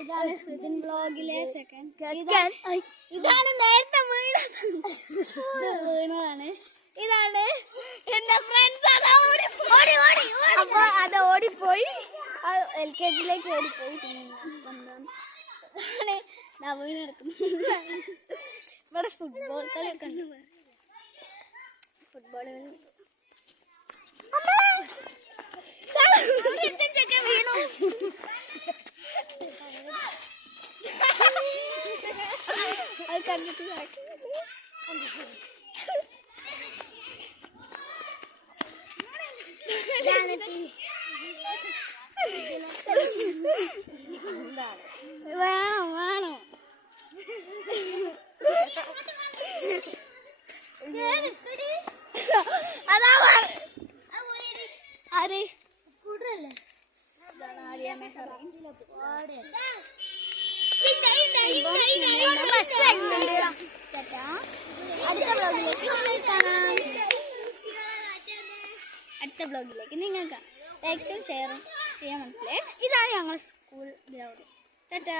ഇതാണ് സുധിൻ ബ്ലോഗിലെ ചെക്കൻ. ഇതാണ് നേരത്തെ വീണതാണ്. ഇതാണ് എന്റെ ഫ്രണ്ട്സ്. അപ്പൊ അത് ഓടിപ്പോയി, LKG-യിലേക്ക് ഓടിപ്പോയി. വീണ് കിടക്കുന്നത്. ഇവിടെ ഫുട്ബോൾ കളിയൊക്കെ ഉണ്ട്. ഫുട്ബോൾ കളി വീണു. അത് കണ്ടിട്ട് വേണോ അതാ ആര് അടുത്ത ബ്ലോഗിലേക്ക് നിങ്ങൾക്ക് ലൈക്കും ഷെയറും ചെയ്യാൻ മനസ്സിലായി. ഇതാണ് ഞങ്ങൾ സ്കൂൾ ഗ്രൗണ്ട്. ടാറ്റാ.